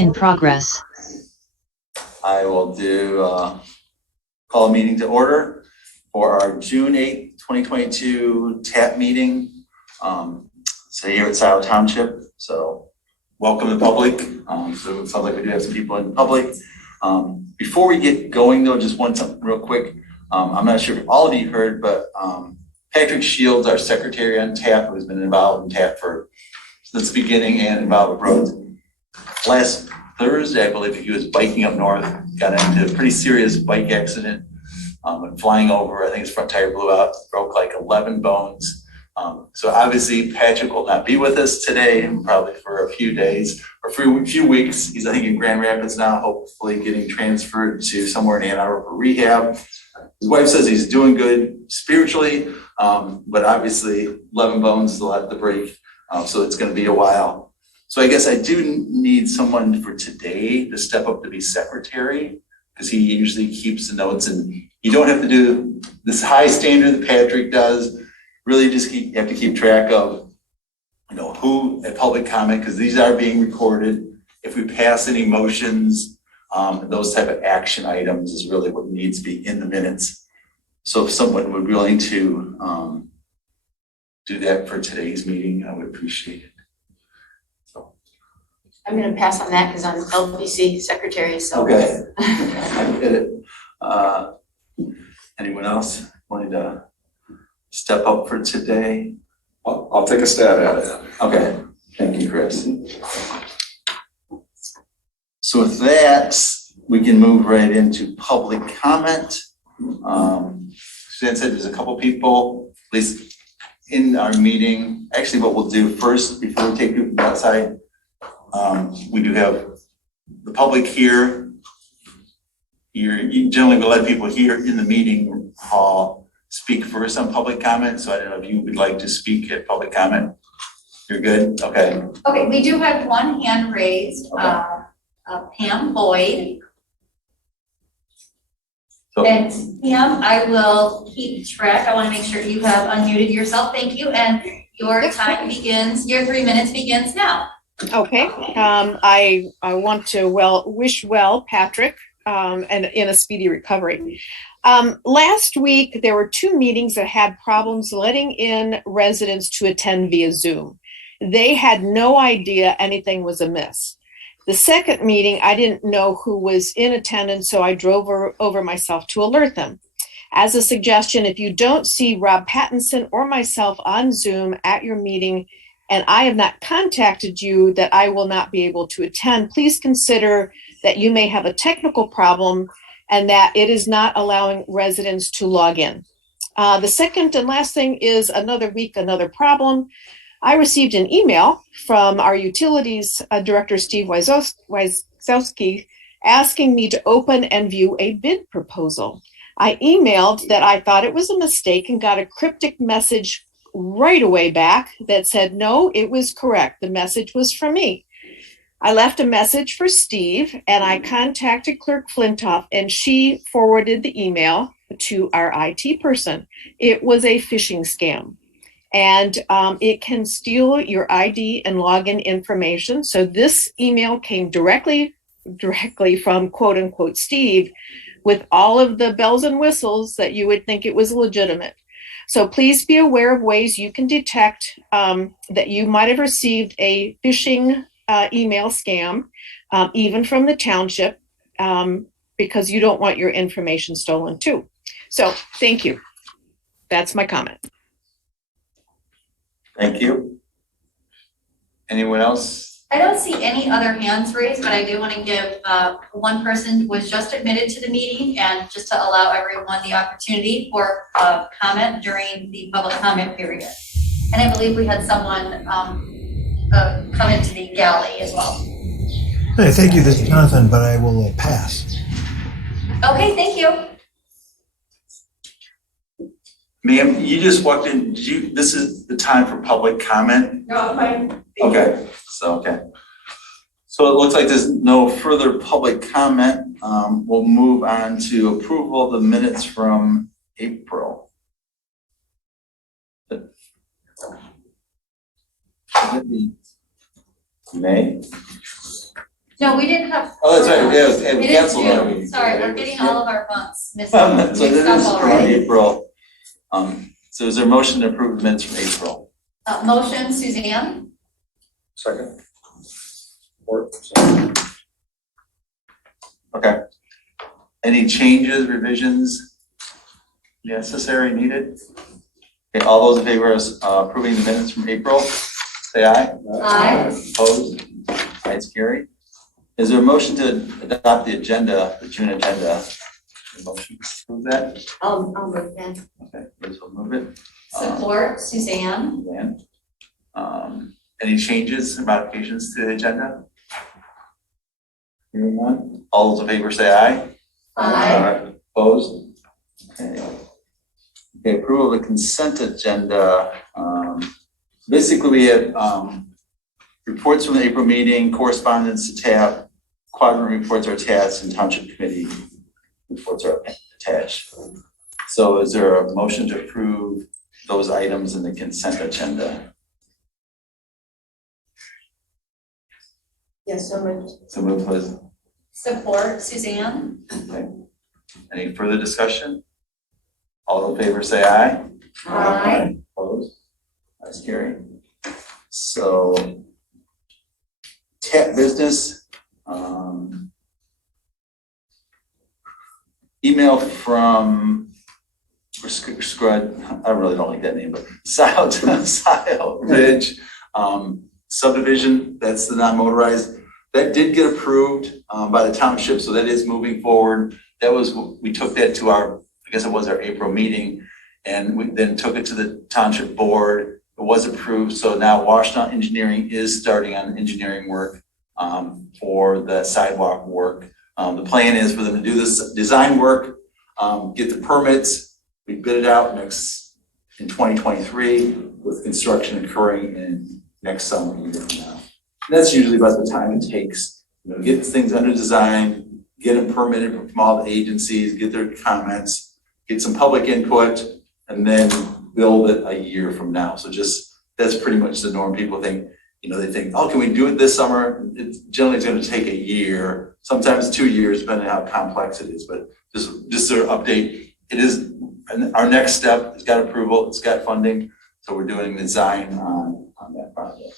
In progress. I will call a meeting to order for our June 8th, 2022 TAP meeting. So here at Scio Township. So welcome to the public. So it sounds like we do have some people in public. Before we get going though, just something real quick. I'm not sure if all of you heard, but Patrick Shields, our secretary on TAP, who's been involved in TAP since the beginning and involved with roads. Last Thursday, I believe he was biking up north, got into a pretty serious bike accident, and flying over, I think his front tire blew out, broke like 11 bones. So obviously Patrick will not be with us today, and probably for a few days or for a few weeks. He's, I think, in Grand Rapids now, hopefully getting transferred to somewhere in Ann Arbor for rehab. His wife says he's doing good spiritually, but obviously 11 bones is a lot to break, so it's going to be a while. So I guess I do need someone for today to step up to be secretary, because he usually keeps the notes, and you don't have to do this high standard that Patrick does. Really just have to keep track of, who at public comment, because these are being recorded. If we pass any motions, those type of action items is really what needs to be in the minutes. So if someone would be willing to do that for today's meeting, I would appreciate it. I'm going to pass on that because I'm LPC secretary. So okay, I get it. Anyone else wanting to step up for today? I'll take a stab at it. Okay, thank you, Chris. So with that, we can move right into public comment. Suzanne said there's a couple people, at least in our meeting. Actually, what we'll do first, before we take people outside, we do have the public here. You generally will let people here in the meeting hall speak first on public comment. So I don't know if you would like to speak at public comment. You're good? Okay. Okay, we do have one hand raised, Okay. Pam Boyd. So, And Pam, I will keep track. I want to make sure you have unmuted yourself. Thank you. And your time begins, your 3 minutes begins now. Okay, I want to wish Patrick, and in a speedy recovery. Last week, there were 2 meetings that had problems letting in residents to attend via Zoom. They had no idea anything was amiss. The second meeting, I didn't know who was in attendance, so I drove over myself to alert them. As a suggestion, if you don't see Rob Pattinson or myself on Zoom at your meeting, and I have not contacted you that I will not be able to attend, please consider that you may have a technical problem and that it is not allowing residents to log in. The second and last thing is another week, another problem. I received an email from our utilities director, Steve Wysowski, asking me to open and view a bid proposal. I emailed that I thought it was a mistake and got a cryptic message right away back that said, no, it was correct. The message was from me. I left a message for Steve and I contacted Clerk Flintoff and she forwarded the email to our IT person. It was a phishing scam and it can steal your ID and login information. So this email came directly from quote unquote Steve with all of the bells and whistles that you would think it was legitimate. So please be aware of ways you can detect that you might have received a phishing email scam, even from the township, because you don't want your information stolen too. So thank you. That's my comment. thank you. Anyone else? I don't see any other hands raised, but I do want to give one person was just admitted to the meeting, and just to allow everyone the opportunity for comment during the public comment period. And I believe we had someone come into the galley as well. Hey, thank you. This is Jonathan, but I will pass. Okay, thank you. Ma'am, you just walked in. This is the time for public comment? No, fine. Okay, okay. So it looks like there's no further public comment. We'll move on to approval of the minutes from April. May? No, we didn't have. Oh, that's right, yeah, and we It is canceled that June. meeting. Sorry, we're getting all of our months mixed So up this is from already. April. So is there a motion to approve the minutes from April? Motion, Suzanne? Second. Okay. Any changes, revisions necessary, needed? Okay, all those in favor of approving the minutes from April, say aye. Aye. Opposed? Ayes carried. Is there a motion to adopt the agenda, the June agenda? A motion to approve that? I'll move that. Okay, Liz will move it. Support, Suzanne? Suzanne. Any changes or modifications to the agenda? Hearing none. All those in favor say aye. Aye. Opposed? Okay. Okay, approval of the consent agenda. Basically, we have reports from the April meeting, correspondence to tab, quadrant reports are attached, and township committee reports are attached. So is there a motion to approve those items in the consent agenda? Yes, so moved. So move, please. Support, Suzanne? Okay. Any further discussion? All in favor say aye. Aye. Opposed? That's carried. So, TAP business, email from, Scrud, I really don't like that name, but Scio Ridge subdivision, that's the non-motorized. That did get approved by the township, so that is moving forward. That was, we took that to our, I guess it was our April meeting, and we then took it to the township board. It was approved, so now Washington Engineering is starting on engineering work for the sidewalk work. The plan is for them to do this design work, get the permits. We bid it out in 2023 with construction occurring in next summer, a year from now. And that's usually about the time it takes, get things under design, get them permitted from all the agencies, get their comments, get some public input, and then build it a year from now. So that's pretty much the norm. People think, they think, oh, can we do it this summer? It's generally going to take a year, sometimes 2 years, depending on how complex it is. But just to update, it is our next step. It's got approval, it's got funding, so we're doing design on that project.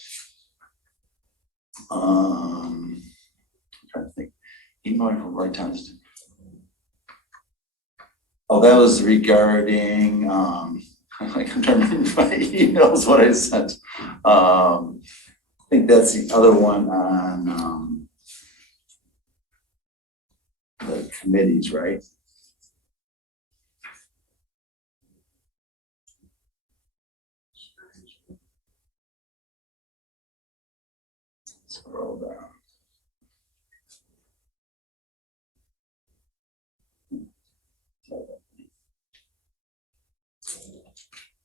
I'm trying to think. Email from Right Towns. Oh, that was regarding, I'm trying to remember my emails, what I sent. I think that's the other one on the committees, right? Scroll down.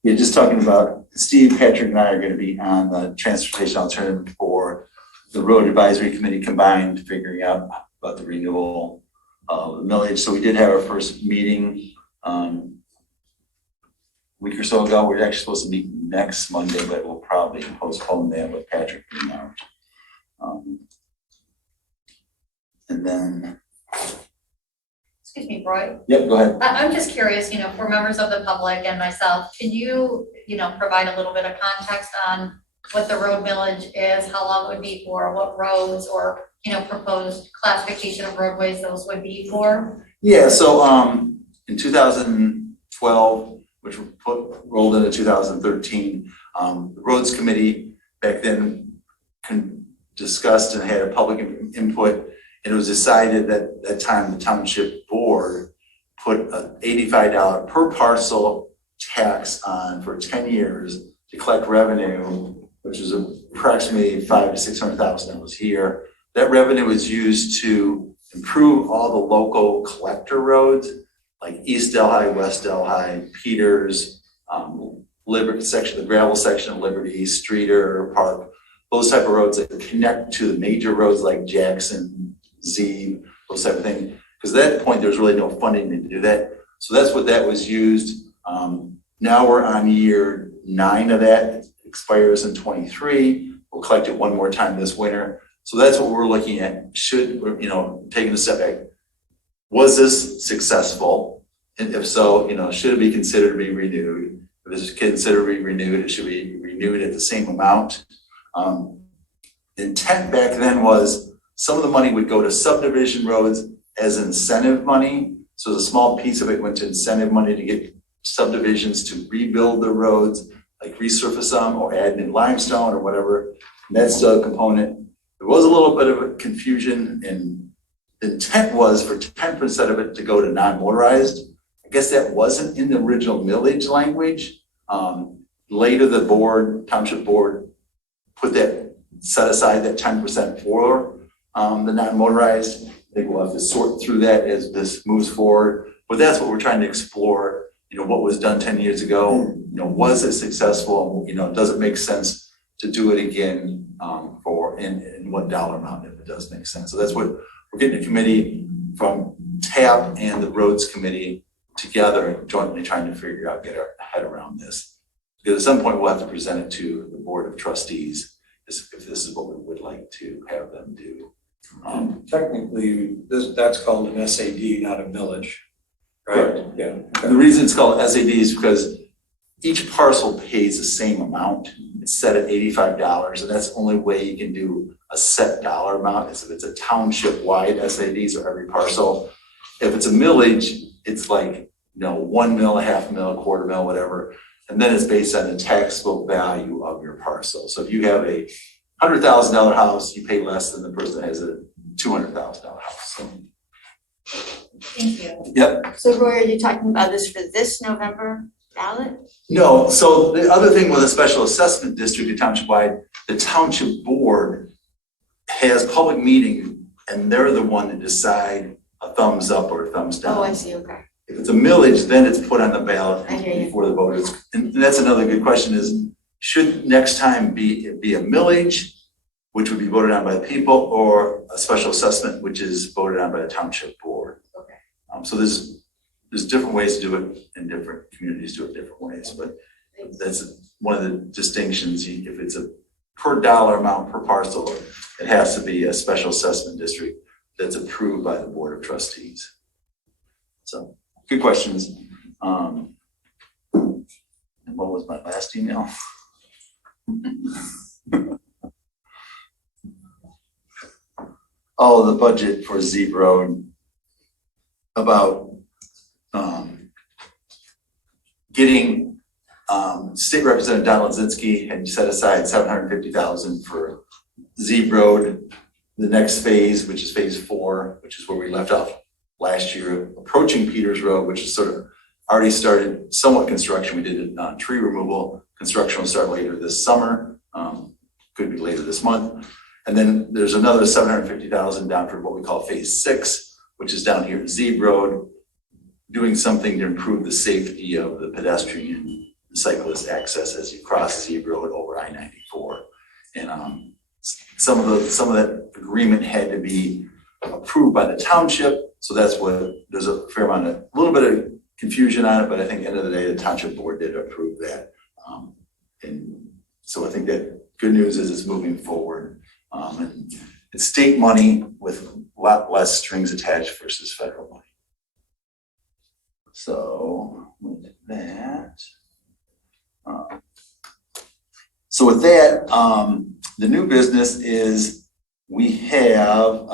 Yeah, just talking about Steve, Patrick, and I are going to be on the transportation alternative for the road advisory committee combined, figuring out about the renewal of the millage. So we did have our first meeting a week or so ago. We're actually supposed to meet next Monday, but we'll probably postpone that with Patrick being out. And then, Excuse me, Roy. yep, go ahead. I'm just curious, for members of the public and myself, can you, provide a little bit of context on what the road millage is, how long it would be for, what roads or, proposed classification of roadways those would be for? Yeah, so in 2012, which rolled into 2013, the roads committee back then discussed and had a public input, and it was decided that at that time the township board put an $85 per parcel tax on for 10 years to collect revenue, which is approximately $500,000 to $600,000 a year. That revenue was used to improve all the local collector roads, like East Delhi, West Delhi, Peters, Liberty section, the gravel section of Liberty, Streeter Park, those type of roads that connect to the major roads like Jackson, Zeeb, those type of things. Because at that point, there's really no funding to do that. So that's what that was used. Now we're on year 9 of that. It expires in 23. We'll collect it one more time this winter. So that's what we're looking at. Should, taking a step back, was this successful? And if so, should it be considered to be renewed? If it's considered to be renewed, it should be renewed at the same amount. The intent back then was some of the money would go to subdivision roads as incentive money. So a small piece of it went to incentive money to get subdivisions to rebuild the roads, like resurface them or add new limestone or whatever. And that's still a component. There was a little bit of a confusion, and the intent was for 10% of it to go to non-motorized. I guess that wasn't in the original millage language. Later, the township board set aside that 10% for the non-motorized. I think we'll have to sort through that as this moves forward. But that's what we're trying to explore. What was done 10 years ago, was it successful? Does it make sense to do it again in what dollar amount if it does make sense? So that's what we're getting a committee from TAP and the roads committee together, jointly trying to figure out, get our head around this. Because at some point we'll have to present it to the board of trustees if this is what we would like to have them do. Technically, that's called an SAD, not a millage, right? Correct. Yeah. The reason it's called SAD is because each parcel pays the same amount. It's set at $85, and that's the only way you can do a set dollar amount is if it's a township-wide SAD, so every parcel. If it's a millage, it's like, 1 mil, a half mil, a quarter mil, whatever. And then it's based on the taxable value of your parcel. So if you have a $100,000 house, you pay less than the person that has a $200,000 house. So, Thank you. yep. So Roy, are you talking about this for this November ballot? No, so the other thing with a special assessment district, the township-wide, the township board has public meeting, and they're the one to decide a thumbs up or a thumbs down. Oh, I see, okay. If it's a millage, then it's put on the ballot I hear you. before the voters. And that's another good question is, should next time be a millage, which would be voted on by the people, or a special assessment, which is voted on by the township board? Okay. So there's different ways to do it, and different communities do it different ways, but that's one of the distinctions. If it's a per dollar amount per parcel, it has to be a special assessment district that's approved by the board of trustees. So good questions. And what was my last email? Oh, the budget for Zeeb Road, about getting State Representative Donald Zinski had set aside $750,000 for Zeeb Road, the next phase, which is phase 4, which is where we left off last year, approaching Peters Road, which is sort of already started somewhat construction. We did tree removal. Construction will start later this summer, could be later this month. And then there's another $750,000 down for what we call phase 6, which is down here at Zeeb Road, doing something to improve the safety of the pedestrian and cyclist access as you cross Zeeb Road over I-94. And some of that agreement had to be approved by the township. So that's what, there's a fair amount of, a little bit of confusion on it, but I think at the end of the day, the township board did approve that. And so I think that good news is it's moving forward. And it's state money with a lot less strings attached versus federal money. So with that, the new business is we have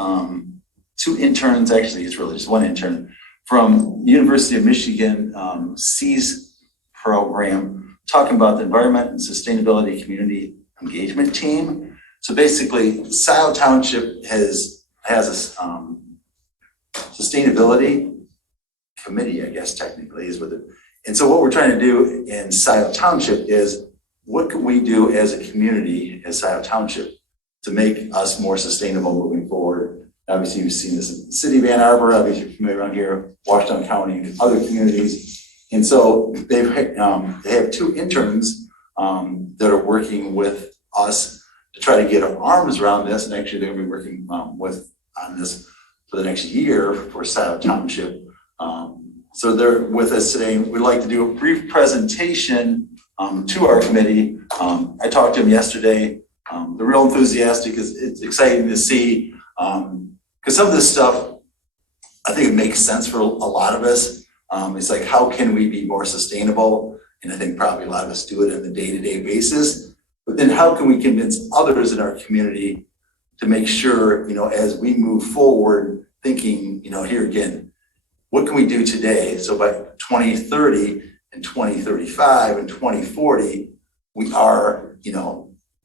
2 interns, actually it's really just 1 intern from University of Michigan SEAS program, talking about the Environment and Sustainability Community Engagement Team. So basically, Scio Township has a sustainability committee, I guess technically is with it. And so what we're trying to do in Scio Township is, what can we do as a community, as Scio Township, to make us more sustainable moving forward? Obviously, you've seen this in the city of Ann Arbor, obviously you're familiar around here, Washington County, and other communities. And so they have 2 interns that are working with us to try to get our arms around this. And actually they're gonna be working on this for the next year for Scio Township. So they're with us today. We'd like to do a brief presentation to our committee. I talked to him yesterday. They're real enthusiastic. It's exciting to see, because some of this stuff, I think it makes sense for a lot of us. It's like, how can we be more sustainable? And I think probably a lot of us do it on a day-to-day basis. But then how can we convince others in our community to make sure, as we move forward, thinking, here again, what can we do today? So by 2030 and 2035 and 2040, we are,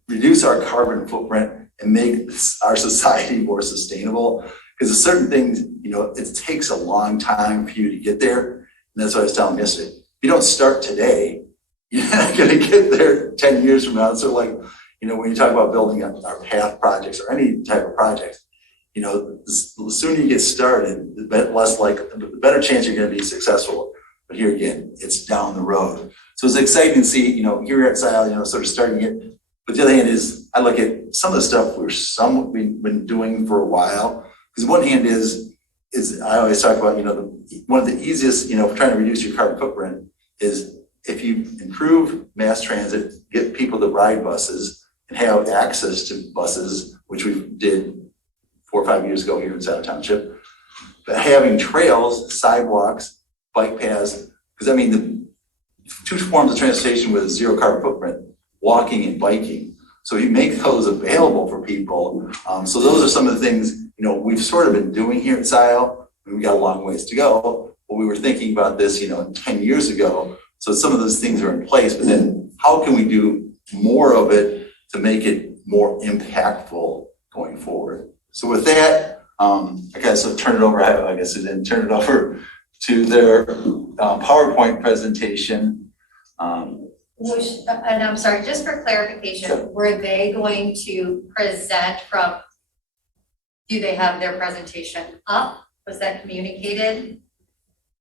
reduce our carbon footprint and make our society more sustainable. Because there's certain things, it takes a long time for you to get there. And that's what I was telling yesterday. If you don't start today, you're not going to get there 10 years from now. So like, when you talk about building our path projects or any type of project, the sooner you get started, the better chance you're going to be successful. But here again, it's down the road. So it's exciting to see, here at Scio, sort of starting it. But the other hand is, I look at some of the stuff we've been doing for a while. Because one hand is I always talk about, one of the easiest, trying to reduce your carbon footprint is if you improve mass transit, get people to ride buses and have access to buses, which we did 4 or 5 years ago here in Scio Township, but having trails, sidewalks, bike paths, because the two forms of transportation with a zero carbon footprint, walking and biking. So you make those available for people. So those are some of the things, we've sort of been doing here at Scio, and we've got a long ways to go. But we were thinking about this, 10 years ago. So some of those things are in place, but then how can we do more of it to make it more impactful going forward? So with that, I guess I'll turn it over, turn it over to their PowerPoint presentation. And I'm sorry, just for clarification, Sure. were they going to present do they have their presentation up? Was that communicated?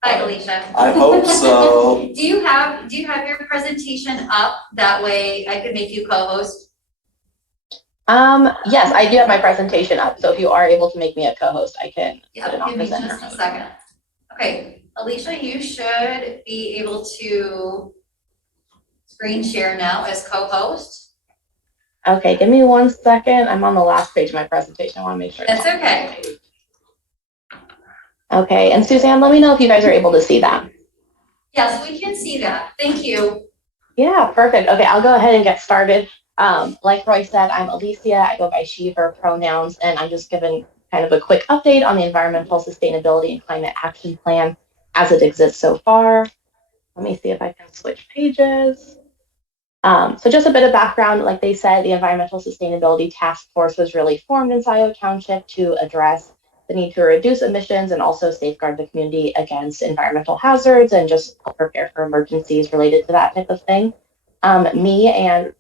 Hi, Alicia. I hope so. Do you have your presentation up? That way I could make you co-host. Yes, I do have my presentation up. So if you are able to make me a co-host, I can put it on Give me presenter just a mode. second. Okay, Alicia, you should be able to screen share now as co-host. Okay, give me 1 second. I'm on the last page of my presentation. I want to make sure. That's okay. Okay, and Suzanne, let me know if you guys are able to see that. Yes, we can see that. Thank you. Yeah, perfect. Okay, I'll go ahead and get started. Like Roy said, I'm Alicia. I go by she, her pronouns, and I'm just giving kind of a quick update on the Environmental Sustainability and Climate Action Plan as it exists so far. Let me see if I can switch pages. So just a bit of background, like they said, the Environmental Sustainability Task Force was really formed in Scio Township to address the need to reduce emissions and also safeguard the community against environmental hazards and just prepare for emergencies related to that type of thing. Me and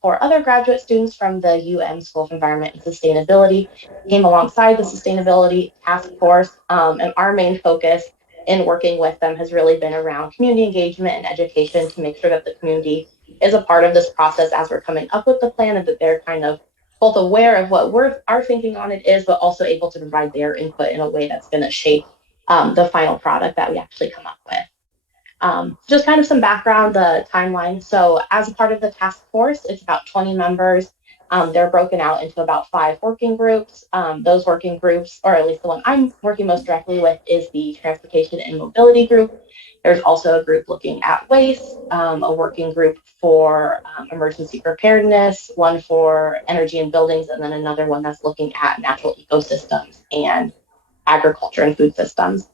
4 other graduate students from the UM School of Environment and Sustainability came alongside the Sustainability Task Force, and our main focus in working with them has really been around community engagement and education to make sure that the community is a part of this process as we're coming up with the plan, and that they're kind of both aware of what our thinking on it is, but also able to provide their input in a way that's going to shape the final product that we actually come up with. Just kind of some background, the timeline. So as a part of the task force, it's about 20 members. They're broken out into about 5 working groups. Those working groups, or at least the one I'm working most directly with, is the Transportation and Mobility group. There's also a group looking at waste, a working group for emergency preparedness, one for energy and buildings, and then another one that's looking at natural ecosystems and agriculture and food systems.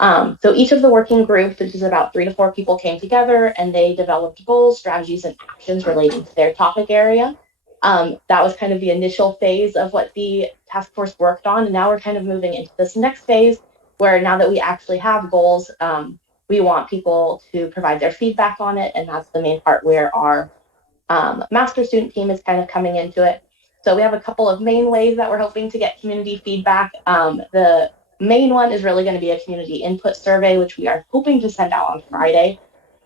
So each of the working groups, which is about 3 to 4 people, came together and they developed goals, strategies, and actions relating to their topic area. That was kind of the initial phase of what the task force worked on. And now we're kind of moving into this next phase where now that we actually have goals, we want people to provide their feedback on it. And that's the main part where our master student team is kind of coming into it. So we have a couple of main ways that we're hoping to get community feedback. The main one is really going to be a community input survey, which we are hoping to send out on Friday.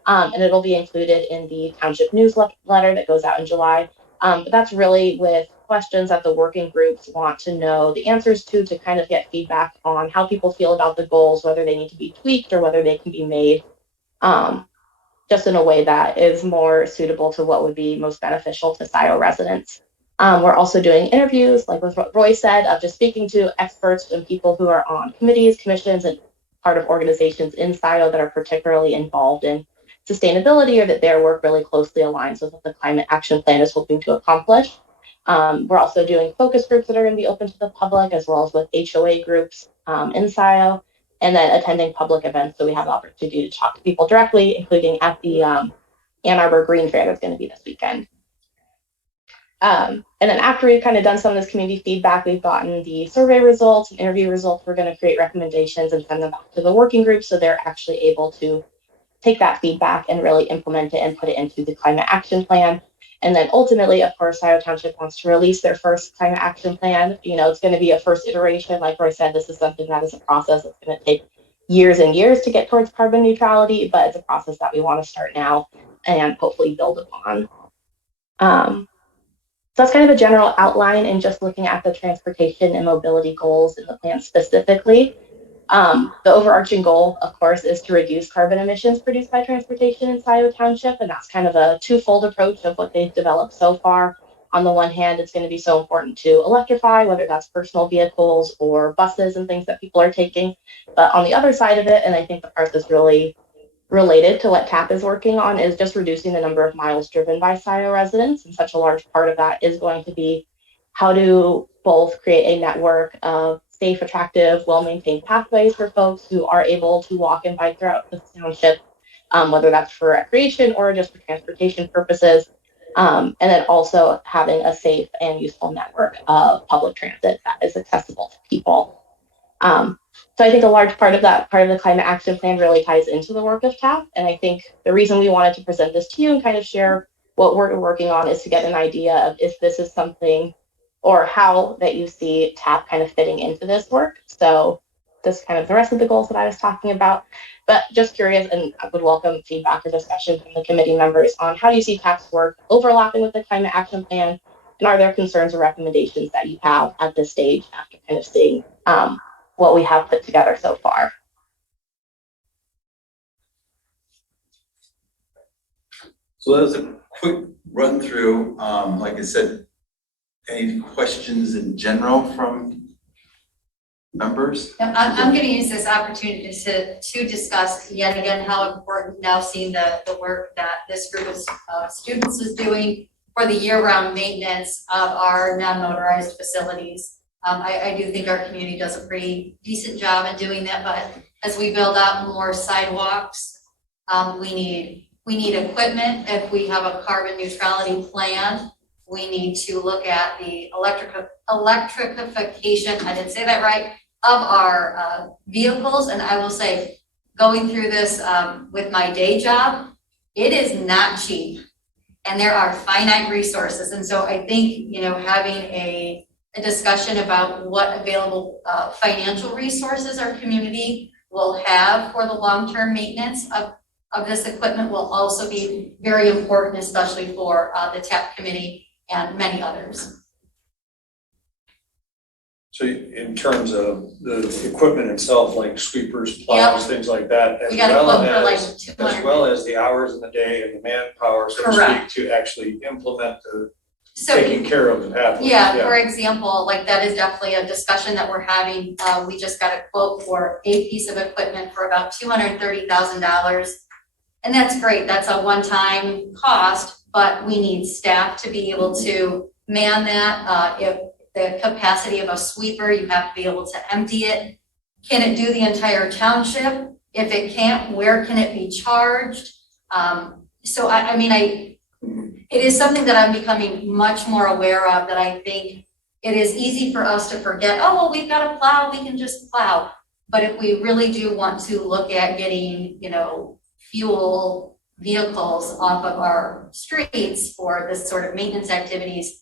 And it'll be included in the township newsletter that goes out in July. But that's really with questions that the working groups want to know the answers to kind of get feedback on how people feel about the goals, whether they need to be tweaked or whether they can be made just in a way that is more suitable to what would be most beneficial to Scio residents. We're also doing interviews, like what Roy said, of just speaking to experts and people who are on committees, commissions, and part of organizations in Scio that are particularly involved in sustainability, or that their work really closely aligns with what the climate action plan is hoping to accomplish. We're also doing focus groups that are going to be open to the public, as well as with HOA groups in Scio, and then attending public events. So we have the opportunity to talk to people directly, including at the Ann Arbor Green Fair that's going to be this weekend. And then after we've kind of done some of this community feedback, we've gotten the survey results and interview results. We're going to create recommendations and send them back to the working group so they're actually able to take that feedback and really implement it and put it into the climate action plan. And then ultimately, of course, Scio Township wants to release their first climate action plan. You know, it's going to be a first iteration. Like Roy said, this is something that is a process that's going to take years and years to get towards carbon neutrality, but it's a process that we want to start now and hopefully build upon. So that's kind of a general outline, and just looking at the transportation and mobility goals in the plan specifically. The overarching goal, of course, is to reduce carbon emissions produced by transportation in Scio Township, and that's kind of a twofold approach of what they've developed so far. On the one hand, it's going to be so important to electrify, whether that's personal vehicles or buses and things that people are taking. But on the other side of it, and I think the part that's really related to what TAP is working on, is just reducing the number of miles driven by Scio residents. And such a large part of that is going to be how to both create a network of safe, attractive, well-maintained pathways for folks who are able to walk and bike throughout the township, whether that's for recreation or just for transportation purposes. And then also having a safe and useful network of public transit that is accessible to people. So I think a large part of that, part of the climate action plan, really ties into the work of TAP. And I think the reason we wanted to present this to you and kind of share what we're working on is to get an idea of if this is something or how that you see TAP kind of fitting into this work. So this kind of the rest of the goals that I was talking about, but just curious, and I would welcome feedback or discussion from the committee members on how you see TAP's work overlapping with the climate action plan, and are there concerns or recommendations that you have at this stage after kind of seeing what we have put together so far. So that was a quick run through. Like I said, any questions in general from members? I'm going to use this opportunity to discuss yet again how important now seeing the work that this group of students is doing for the year-round maintenance of our non-motorized facilities. I do think our community does a pretty decent job in doing that, but as we build out more sidewalks, we need equipment. If we have a carbon neutrality plan, we need to look at the electrification, I didn't say that right, of our vehicles. And I will say, going through this with my day job, it is not cheap, and there are finite resources. And so I think, having a discussion about what available financial resources our community will have for the long-term maintenance of this equipment will also be very important, especially for the TAP committee and many others. So in terms of the equipment itself, like sweepers, plows, things like that, We got a quote for like 200. as well as the hours in the day and the manpower, so to speak, to actually implement the taking care of the pathways. Yeah, for example, like that is definitely a discussion that we're having. We just got a quote for a piece of equipment for about $230,000. And that's great. That's a one-time cost, but we need staff to be able to man that. If the capacity of a sweeper, you have to be able to empty it. Can it do the entire township? If it can't, where can it be charged? So it is something that I'm becoming much more aware of, that I think it is easy for us to forget, oh, well, we've got a plow, we can just plow. But if we really do want to look at getting, fuel vehicles off of our streets for this sort of maintenance activities,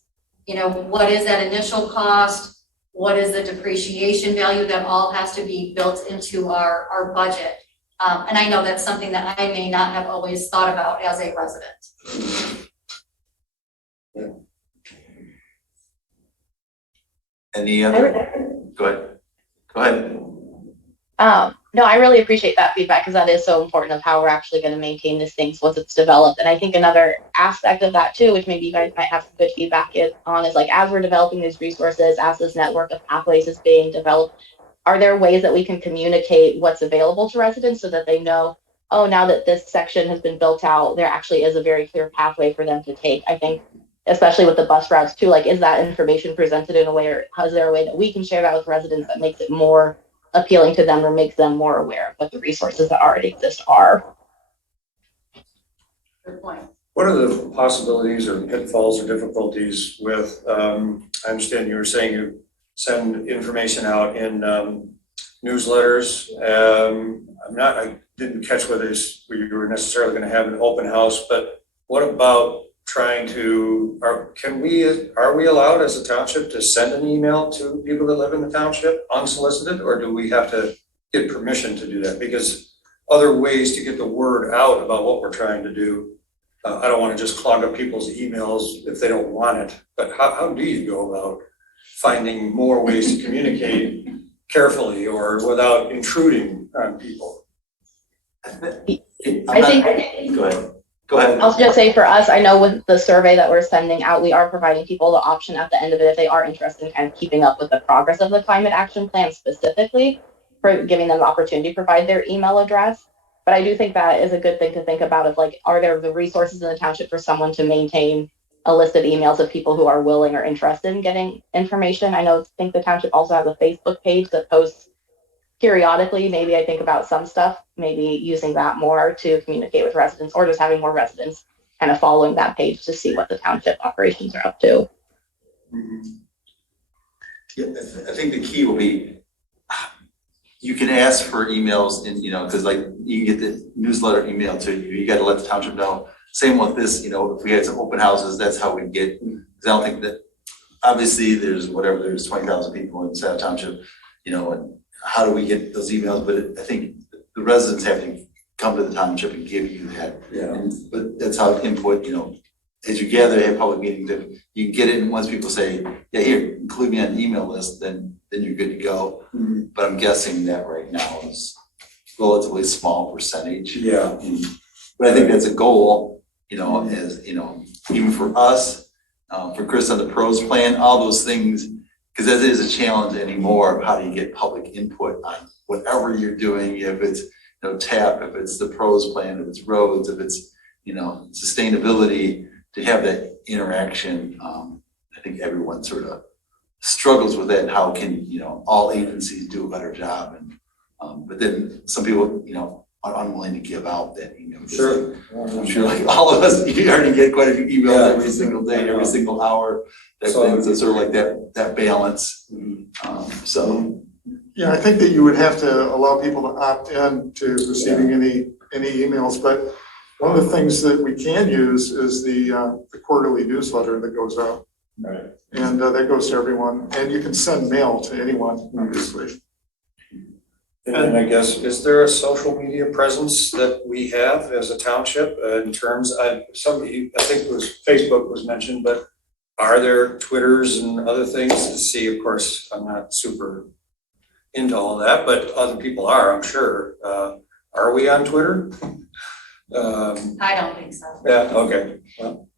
what is that initial cost? What is the depreciation value? That all has to be built into our budget. And I know that's something that I may not have always thought about as a resident. Any other? Go ahead. No, I really appreciate that feedback because that is so important of how we're actually going to maintain this thing once it's developed. And I think another aspect of that too, which maybe you guys might have some good feedback on, is like as we're developing these resources, as this network of pathways is being developed, are there ways that we can communicate what's available to residents so that they know, oh, now that this section has been built out, there actually is a very clear pathway for them to take. I think, especially with the bus routes too, like, is that information presented in a way, or is there a way that we can share that with residents that makes it more appealing to them or makes them more aware of what the resources that already exist are? Good point. What are the possibilities or pitfalls or difficulties with, I understand you were saying you send information out in newsletters. I didn't catch whether you were necessarily going to have an open house, but what about trying to, are we allowed as a township to send an email to people that live in the township unsolicited, or do we have to get permission to do that? Because other ways to get the word out about what we're trying to do, I don't want to just clog up people's emails if they don't want it, but how do you go about finding more ways to communicate carefully or without intruding on people? I think Go ahead. I'll just say for us, I know with the survey that we're sending out, we are providing people the option at the end of it if they are interested in kind of keeping up with the progress of the climate action plan specifically, for giving them the opportunity to provide their email address. But I do think that is a good thing to think about of like, are there the resources in the township for someone to maintain a list of emails of people who are willing or interested in getting information? I think the township also has a Facebook page that posts periodically. Maybe I think about some stuff, maybe using that more to communicate with residents, or just having more residents kind of following that page to see what the township operations are up to. Yeah, I think the key will be, you can ask for emails and, because like you can get the newsletter email to you, you got to let the township know. Same with this, if we had some open houses, that's how we get, because I don't think that, obviously there's 20,000 people in Scio Township, and how do we get those emails? But I think the residents have to come to the township and give you that. Yeah. But that's how input, as you gather, have public meetings, if you can get it, and once people say, yeah, here, include me on the email list, then you're good to go. Mm-hmm. But I'm guessing that right now is relatively small percentage. Yeah. But I think that's a goal, as, even for us, for Chris on the pros plan, all those things, because that is a challenge anymore of how do you get public input on whatever you're doing, if it's, TAP, if it's the pros plan, if it's roads, if it's, sustainability, to have that interaction. I think everyone sort of struggles with that. How can, all agencies do a better job? And, but then some people, are unwilling to give out that email. Sure. I'm sure like all of us, you already get quite a few emails every single day, every single hour. So it's sort of like that balance. So. Yeah, I think that you would have to allow people to opt in to receiving any emails, but one of the things that we can use is the quarterly newsletter that goes out. Right. And that goes to everyone, and you can send mail to anyone, obviously. And then I guess, is there a social media presence that we have as a township in terms of somebody, I think it was Facebook was mentioned, but are there Twitters and other things to see? Of course, I'm not super into all that, but other people are, I'm sure. Are we on Twitter? I don't think so. Yeah, okay. Well,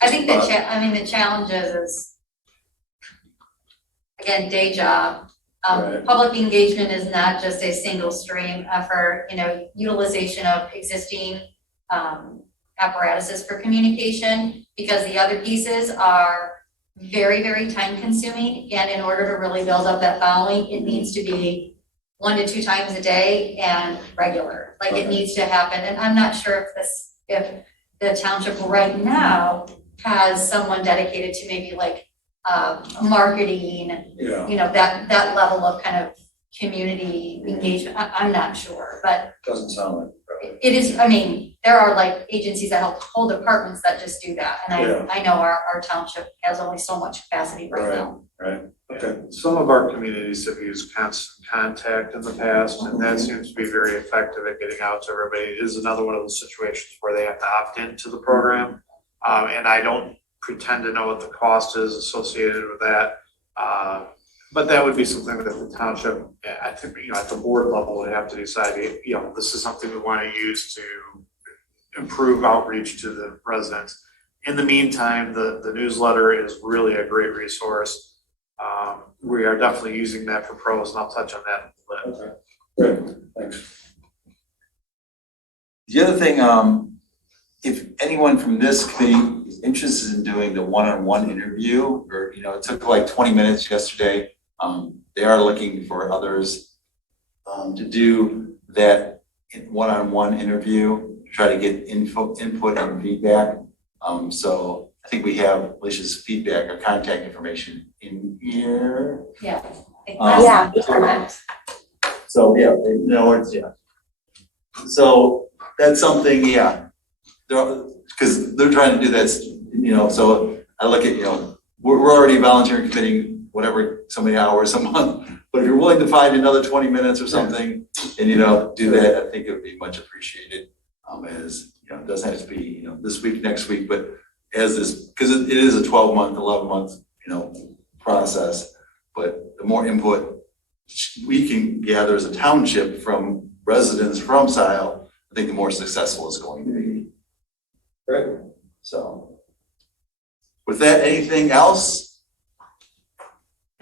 I think the challenge is again, day job. Right. Public engagement is not just a single stream effort, utilization of existing apparatuses for communication, because the other pieces are very, very time consuming. And in order to really build up that following, it needs to be 1 to 2 times a day and regular. Like it needs to happen. And I'm not sure if the township right now has someone dedicated to maybe like marketing, that level of kind of community engagement. I'm not sure, but doesn't sound like it. It is, there are like agencies that help whole departments that just do that. And I know our township has only so much capacity right now. Right. Okay. Some of our communities have used constant contact in the past, and that seems to be very effective at getting out to everybody. It is another one of those situations where they have to opt into the program. And I don't pretend to know what the cost is associated with that. But that would be something that the township, I think, at the board level would have to decide, this is something we want to use to improve outreach to the residents. In the meantime, the newsletter is really a great resource. We are definitely using that for pros, and I'll touch on that in a little bit. Great, thanks. The other thing, if anyone from this committee is interested in doing the one-on-one interview, or, it took like 20 minutes yesterday. They are looking for others to do that one-on-one interview, try to get input and feedback. So I think we have Alicia's feedback or contact information in here. Yeah. Yeah, correct. So, so that's something, because they're trying to do that, so I look at, we're already volunteering, committing whatever, so many hours a month. But if you're willing to find another 20 minutes or something and, do that, I think it would be much appreciated. As, it doesn't have to be, this week, next week, but as this, because it is a 12-month, 11-month, process. But the more input we can gather as a township from residents from Scio, I think the more successful it's going to be. Great. So with that, anything else?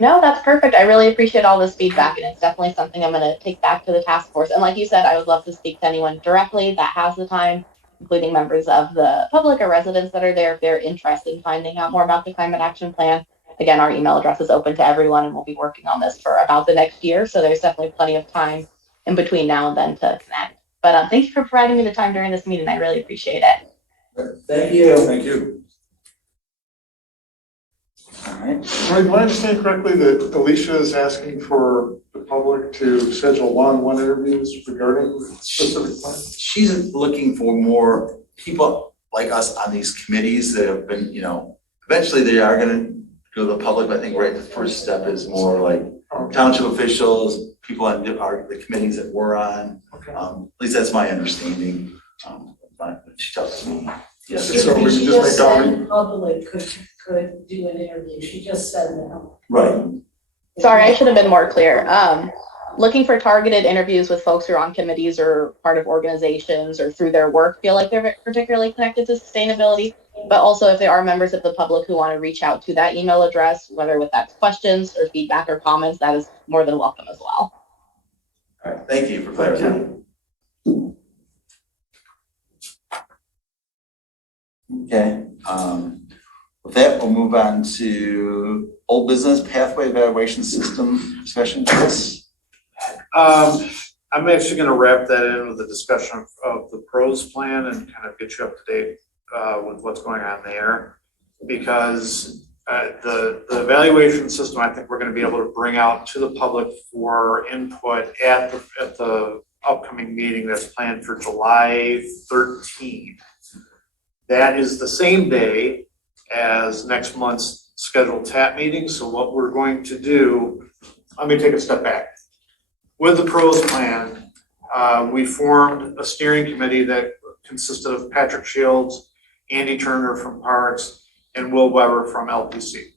No, that's perfect. I really appreciate all this feedback, and it's definitely something I'm going to take back to the task force. And like you said, I would love to speak to anyone directly that has the time, including members of the public or residents that are there if they're interested in finding out more about the climate action plan. Again, our email address is open to everyone, and we'll be working on this for about the next year. So there's definitely plenty of time in between now and then to connect. But thank you for providing me the time during this meeting. I really appreciate it. Thank you. Thank you. All right. Roy, do I understand correctly that Alicia is asking for the public to schedule one-on-one interviews regarding specific plans? She's looking for more people like us on these committees that have been, eventually they are gonna go to the public, but I think the first step is more like township officials, people on the committees that we're on. At least that's my understanding. But she tells me, yes. So we She can just just make said comment. public could do an interview, she just said that. Right. Sorry, I should have been more clear. Looking for targeted interviews with folks who are on committees or part of organizations or through their work feel like they're particularly connected to sustainability. But also if there are members of the public who want to reach out to that email address, whether with that's questions or feedback or comments, that is more than welcome as well. All right. Thank you for clarifying. Okay. With that, we'll move on to old business pathway evaluation system discussion. Chris? I'm actually going to wrap that in with the discussion of the pros plan and kind of get you up to date with what's going on there, because the evaluation system, I think we're going to be able to bring out to the public for input at the upcoming meeting that's planned for July 13th. That is the same day as next month's scheduled TAP meeting. So what we're going to do, let me take a step back. With the pros plan, we formed a steering committee that consisted of Patrick Shields, Andy Turner from Parks, and Will Weber from LPC.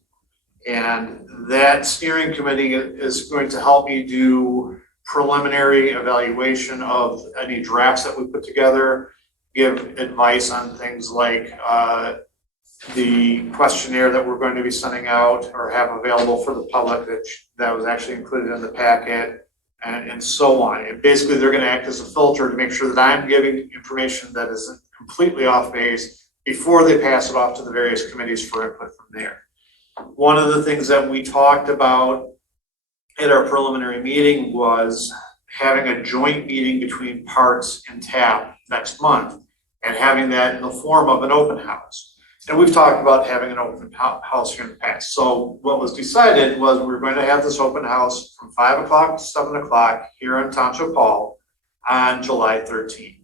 And that steering committee is going to help me do preliminary evaluation of any drafts that we put together, give advice on things like the questionnaire that we're going to be sending out or have available for the public that was actually included in the packet, and so on. And basically they're going to act as a filter to make sure that I'm giving information that isn't completely off base before they pass it off to the various committees for input from there. One of the things that we talked about at our preliminary meeting was having a joint meeting between Parks and TAP next month and having that in the form of an open house. And we've talked about having an open house here in the past. So what was decided was we were going to have this open house from 5 o'clock to 7 o'clock here in Township Hall on July 13th.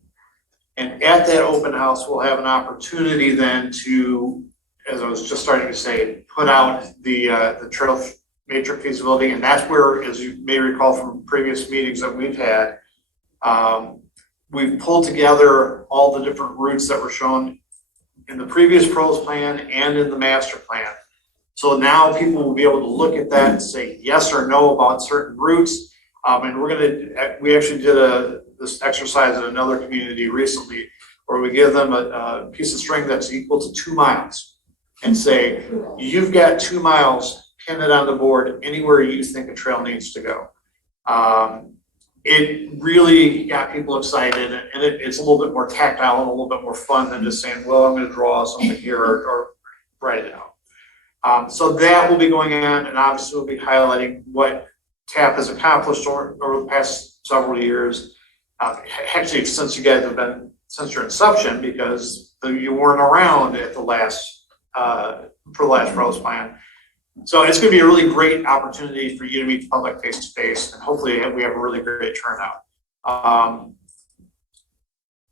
And at that open house, we'll have an opportunity then to, as I was just starting to say, put out the trail matrix feasibility. And that's where, as you may recall from previous meetings that we've had, we've pulled together all the different routes that were shown in the previous pros plan and in the master plan So now people will be able to look at that and say yes or no about certain routes. And we actually did this exercise at another community recently where we give them a piece of string that's equal to 2 miles and say, you've got 2 miles, pin it on the board anywhere you think a trail needs to go. It really got people excited, and it's a little bit more tactile and a little bit more fun than just saying, well, I'm going to draw something here or write it out. So that will be going on, and obviously we'll be highlighting what TAP has accomplished over the past several years. Actually, since you guys have been, since your inception, because you weren't around at the last, for the last PROS plan. So it's going to be a really great opportunity for you to meet the public face to face, and hopefully we have a really great turnout.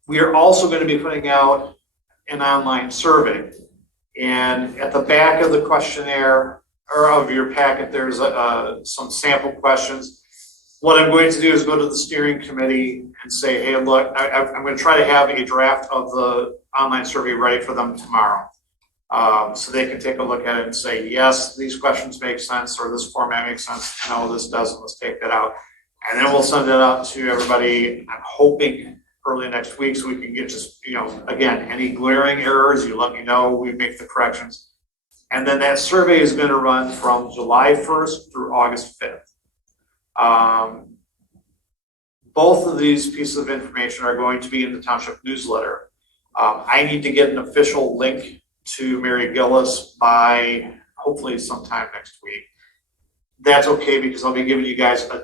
We are also going to be putting out an online survey, and at the back of the questionnaire or of your packet, there's some sample questions. What I'm going to do is go to the steering committee and say, hey, look, I'm going to try to have a draft of the online survey ready for them tomorrow. So they can take a look at it and say, yes, these questions make sense, or this format makes sense. No, this doesn't. Let's take that out. And then we'll send it out to everybody. I'm hoping early next week so we can get just, again, any glaring errors, you let me know, we make the corrections. And then that survey is going to run from July 1st through August 5th. Both of these pieces of information are going to be in the township newsletter. I need to get an official link to Mary Gillis by hopefully sometime next week. That's okay because I'll be giving you guys a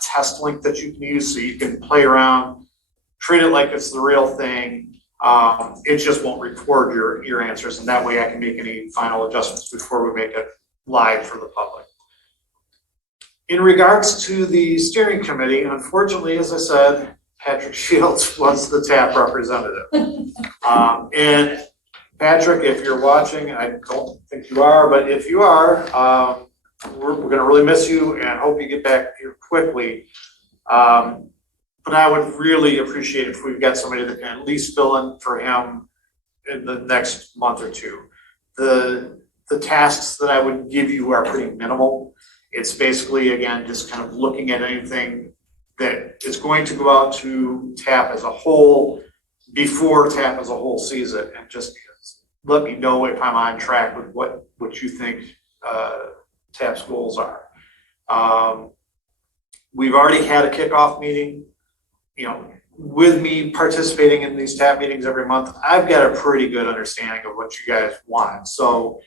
test link that you can use so you can play around, treat it like it's the real thing. It just won't record your answers, and that way I can make any final adjustments before we make it live for the public. In regards to the steering committee, unfortunately, as I said, Patrick Shields was the TAP representative. And Patrick, if you're watching, I don't think you are, but if you are, we're going to really miss you and hope you get back here quickly. But I would really appreciate if we've got somebody that can at least fill in for him in the next month or two. The tasks that I would give you are pretty minimal. It's basically, again, just kind of looking at anything that is going to go out to TAP as a whole before TAP as a whole sees it, and just let me know if I'm on track with what you think TAP's goals are. We've already had a kickoff meeting. With me participating in these TAP meetings every month, I've got a pretty good understanding of what you guys want. So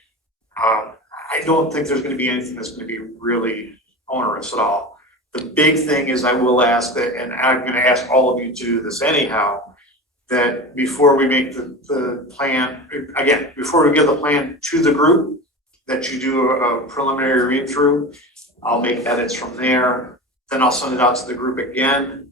I don't think there's going to be anything that's going to be really onerous at all. The big thing is I will ask that, and I'm going to ask all of you to do this anyhow, that before we make the plan, again, before we give the plan to the group, that you do a preliminary read through. I'll make edits from there. Then I'll send it out to the group again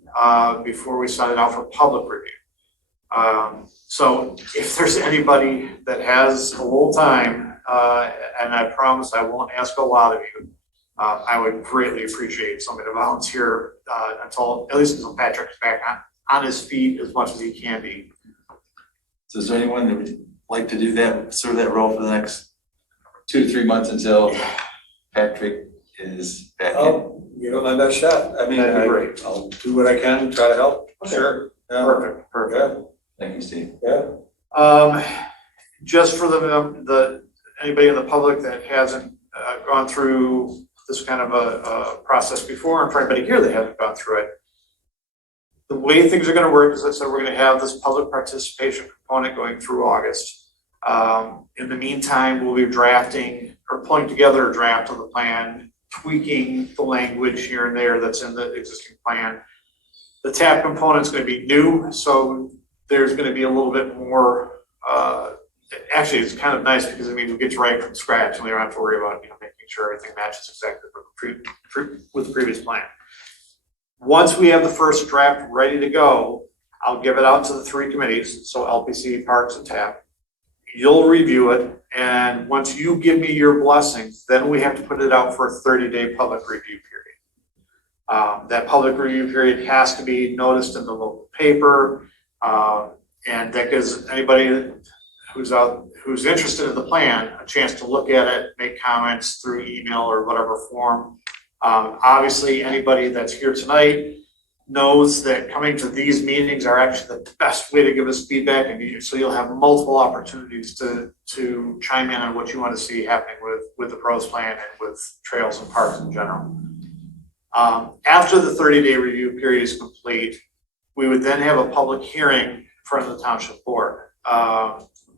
before we send it out for public review. So if there's anybody that has a little time, and I promise I won't ask a lot of you, I would greatly appreciate somebody to volunteer at least until Patrick's back on his feet as much as he can be. So is there anyone that would like to do that, serve that role for the next 2 to 3 months until Patrick is back in? I'll give it my best shot. I mean, That'd be great. I'll do what I can, try to help. Okay. Sure. Yeah. Perfect. Thank you, Steve. Yeah. Just for anybody in the public that hasn't gone through this kind of a process before, and for anybody here that hasn't gone through it, the way things are going to work is, as I said, we're going to have this public participation component going through August. In the meantime, we'll be drafting or pulling together a draft of the plan, tweaking the language here and there that's in the existing plan. The TAP component is going to be new, so there's going to be a little bit more. Actually, it's kind of nice because it means we get to write from scratch, and we don't have to worry about making sure everything matches exactly with the previous plan. Once we have the first draft ready to go, I'll give it out to the 3 committees, so LPC, Parks, and TAP. You'll review it, and once you give me your blessings, then we have to put it out for a 30-day public review period. That public review period has to be noticed in the local paper, and that gives anybody who's interested in the plan, a chance to look at it, make comments through email or whatever form. Obviously, anybody that's here tonight knows that coming to these meetings are actually the best way to give us feedback, and so you'll have multiple opportunities to chime in on what you want to see happening with the pros plan and with trails and parks in general. After the 30-day review period is complete, we would then have a public hearing in front of the township board.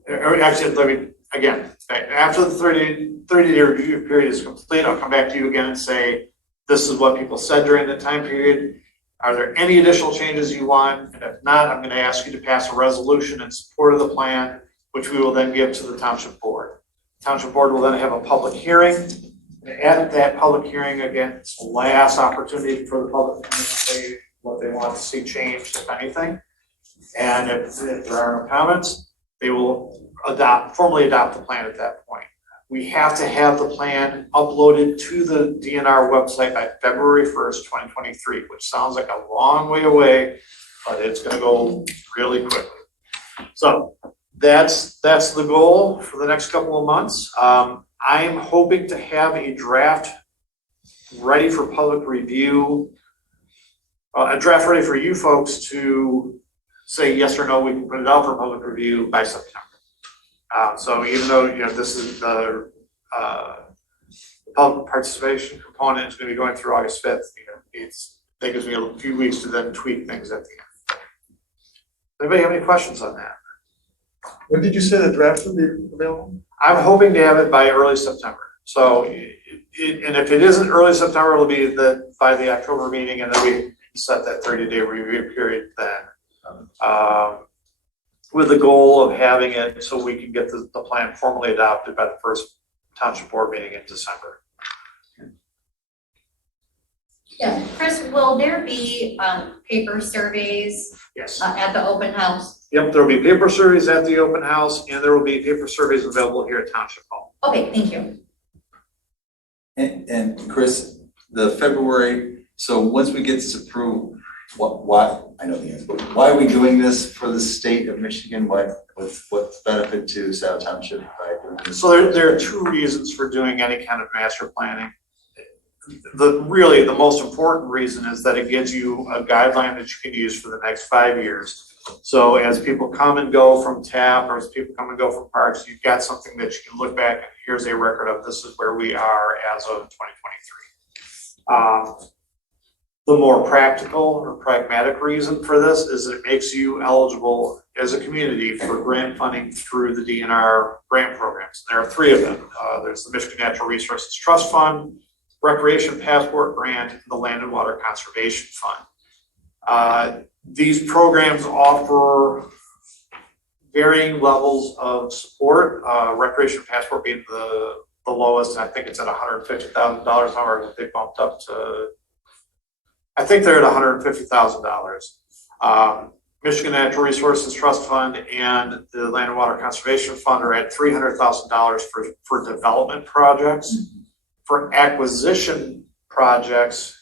Or actually, let me, again, after the 30-day review period is complete, I'll come back to you again and say, this is what people said during the time period. Are there any additional changes you want? And if not, I'm going to ask you to pass a resolution in support of the plan, which we will then give to the township board. The township board will then have a public hearing. At that public hearing, again, it's the last opportunity for the public to say what they want to see changed, if anything. And if there are no comments, they will formally adopt the plan at that point. We have to have the plan uploaded to the DNR website by February 1st, 2023, which sounds like a long way away, but it's gonna go really quickly. So that's the goal for the next couple of months. I'm hoping to have a draft ready for public review, a draft ready for you folks to say yes or no, we can put it out for public review by September. So even though, this is the public participation component is going to be going through August 5th, that gives me a few weeks to then tweak things at the end. Anybody have any questions on that? When did you say the draft would be available? I'm hoping to have it by early September. So, and if it isn't early September, it'll be by the October meeting, and then we set that 30-day review period then. With the goal of having it so we can get the plan formally adopted by the first township board meeting in December. Yeah, Chris, will there be paper surveys Yes. at the open house? Yep, there will be paper surveys at the open house, and there will be paper surveys available here at Township Hall. Okay, thank you. And Chris, the February, so once we get this approved, why, I know the answer, but why are we doing this for the state of Michigan? What's the benefit to Scio Township by doing this? So there are two reasons for doing any kind of master planning. Really, the most important reason is that it gives you a guideline that you can use for the next 5 years. So as people come and go from TAP, or as people come and go from parks, you've got something that you can look back and here's a record of this is where we are as of 2023. The more practical or pragmatic reason for this is that it makes you eligible as a community for grant funding through the DNR grant programs. There are 3 of them. There's the Michigan Natural Resources Trust Fund, Recreation Passport Grant, and the Land and Water Conservation Fund. These programs offer varying levels of support. Recreation Passport being the lowest, and I think it's at $150,000. However, they bumped up to, I think they're at $150,000. Michigan Natural Resources Trust Fund and the Land and Water Conservation Fund are at $300,000 for development projects. For acquisition projects,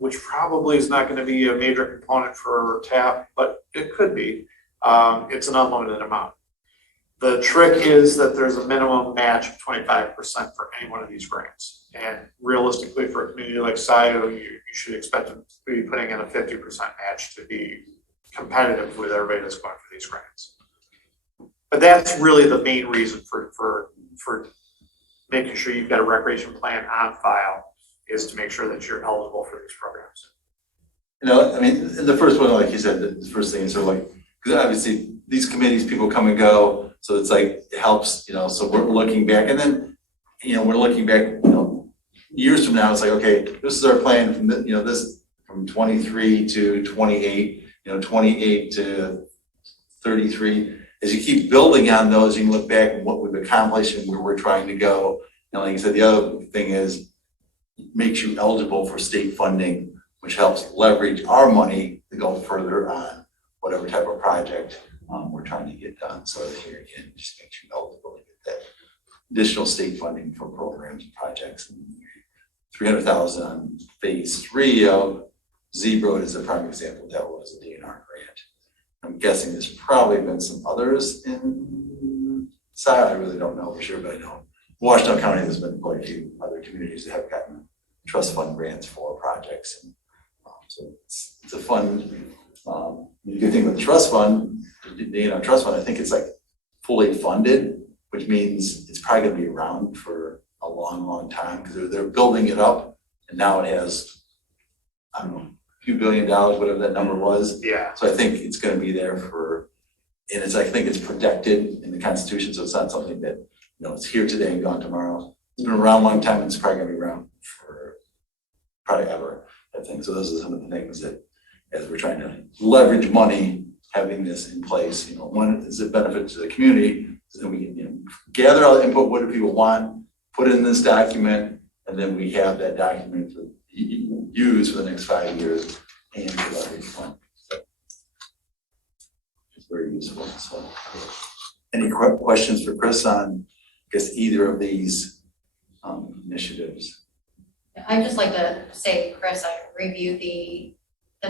which probably is not going to be a major component for TAP, but it could be, it's an unlimited amount. The trick is that there's a minimum match of 25% for any one of these grants. And realistically, for a community like Scio, you should expect to be putting in a 50% match to be competitive with everybody that's going for these grants. But that's really the main reason for making sure you've got a recreation plan on file, is to make sure that you're eligible for these programs. I mean, the first one, like you said, the first thing is sort of like, because obviously these committees, people come and go, so it's like, it helps, so we're looking back, and then, we're looking back, years from now, it's like, okay, this is our plan from, this from 23 to 28, 28 to 33. As you keep building on those, you can look back at what we've accomplished and where we're trying to go. And like I said, the other thing is, it makes you eligible for state funding, which helps leverage our money to go further on whatever type of project we're trying to get done. So here again, just makes you eligible to get that additional state funding for programs and projects. $300,000 on phase 3 of Z-Road is a prime example. That was a DNR grant. I'm guessing there's probably been some others in Scio, I really don't know for sure, but I know Washington County, there's been quite a few other communities that have gotten trust fund grants for projects. And so it's a fun, the good thing with the trust fund, trust fund, I think it's like fully funded, which means it's probably gonna be around for a long, long time, because they're building it up, and now it has, I don't know, a few $1 billion, whatever that number was. Yeah. So I think it's gonna be there for, and I think it's protected in the Constitution, so it's not something that, it's here today and gone tomorrow. It's been around a long time, and it's probably gonna be around for probably ever, I think. So those are some of the things that, as we're trying to leverage money, having this in place, one is a benefit to the community, so that we can, gather all the input, what do people want, put it in this document, and then we have that document to use for the next 5 years and to leverage fund. So it's very useful. So, any questions for Chris on, I guess, either of these initiatives? I'd just like to say, Chris, I reviewed the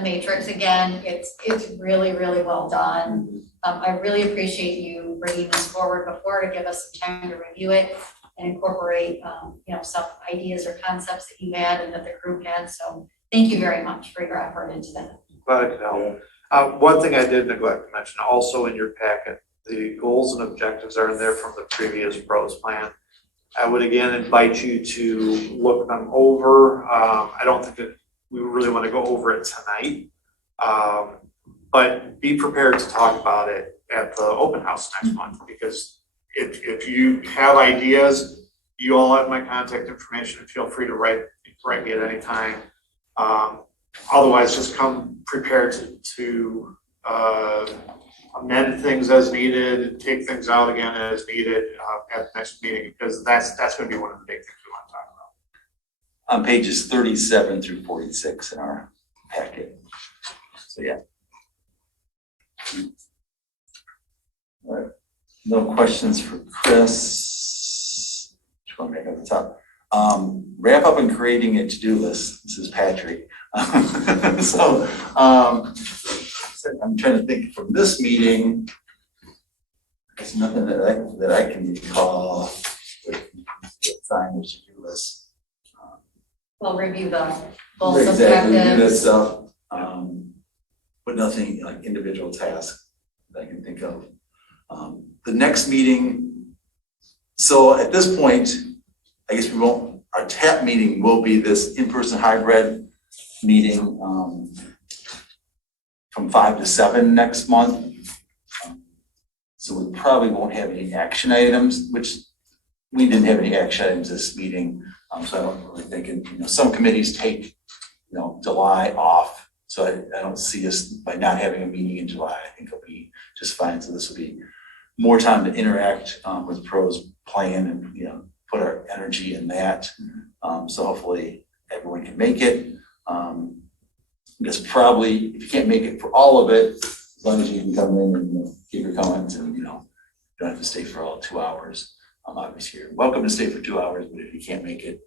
matrix again. It's really, really well done. I really appreciate you bringing this forward before to give us some time to review it and incorporate, some ideas or concepts that you had and that the group had. So thank you very much for your effort into that. Glad I could help. One thing I did neglect to mention, also in your packet, the goals and objectives are in there from the previous PROS plan. I would again invite you to look them over. I don't think that we really want to go over it tonight, but be prepared to talk about it at the open house next month, because if you have ideas, you all have my contact information, and feel free to write me at any time. Otherwise, just come prepared to amend things as needed, take things out again as needed at the next meeting, because that's going to be one of the big things we want to talk about. On pages 37 through 46 in our packet. So yeah. All right. No questions for Chris. Just want to make up the top. Wrap up and creating a to-do list. This is Patrick. So I'm trying to think from this meeting. There's nothing that I can recall with sign the to-do list. We'll review the goals, Exactly, do that objectives. stuff, but nothing like individual tasks that I can think of. The next meeting, so at this point, I guess our TAP meeting will be this in-person hybrid meeting from 5 to 7 next month. So we probably won't have any action items, which we didn't have any action items this meeting. So I don't really think, some committees take, July off. So I don't see us by not having a meeting in July. I think it'll be just fine. So this will be more time to interact with PROS plan and, put our energy in that. So hopefully everyone can make it. Because probably if you can't make it for all of it, as long as you can come in and give your comments and, you don't have to stay for all 2 hours. Obviously you're welcome to stay for 2 hours, but if you can't make it,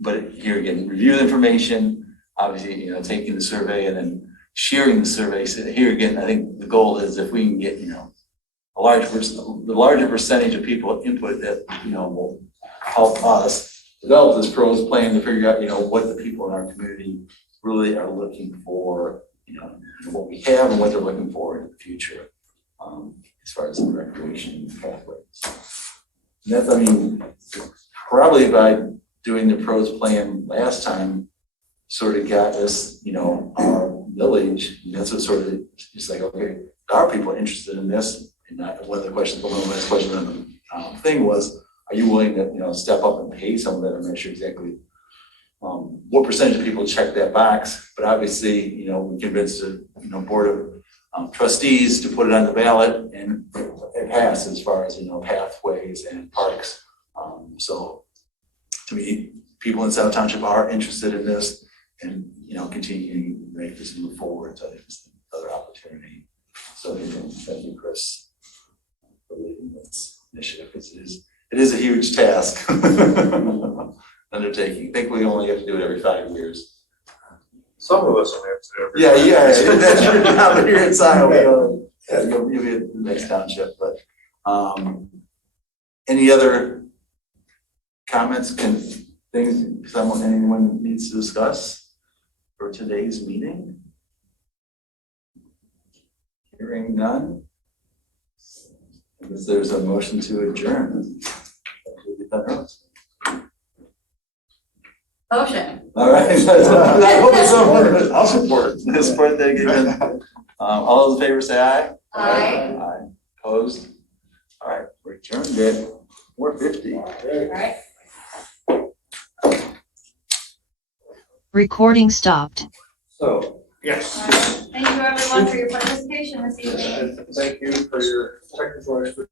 but here again, review the information, obviously, taking the survey and then sharing the survey. So here again, I think the goal is if we can get, the larger percentage of people input that, will help us develop this PROS plan to figure out, what the people in our community really are looking for, what we have and what they're looking for in the future, as far as the recreation pathways. And that's, probably by doing the PROS plan last time, sort of got us, our village, and that's what sort of, it's like, okay, are people interested in this? And one of the questions, the last question on the thing was, are you willing to, step up and pay some of that? I'm not sure exactly what percentage of people check that box, but obviously, we convinced the, board of trustees to put it on the ballot, and it passed as far as, pathways and parks. So to me, people in South Township are interested in this and, continuing to make this move forward. So I think it's another opportunity. So thank you, Chris, for leading this initiative. It is a huge task undertaking. I think we only have to do it every 5 years. Some of us only have to do every Yeah, that's true. Now that you're in Scio, you'll be at the next township, but Any other comments, anyone needs to discuss for today's meeting? Hearing none. I guess there's a motion to adjourn. We'll get that right. Motion. All right. I hope it's someone. I'll support. Support that again. All those in favor say aye. Aye. Aye. Opposed? All right, we're adjourned at 4:50. All right. Recording stopped. So, yes. Thank you everyone for your participation this evening. Thank you for your technical expertise.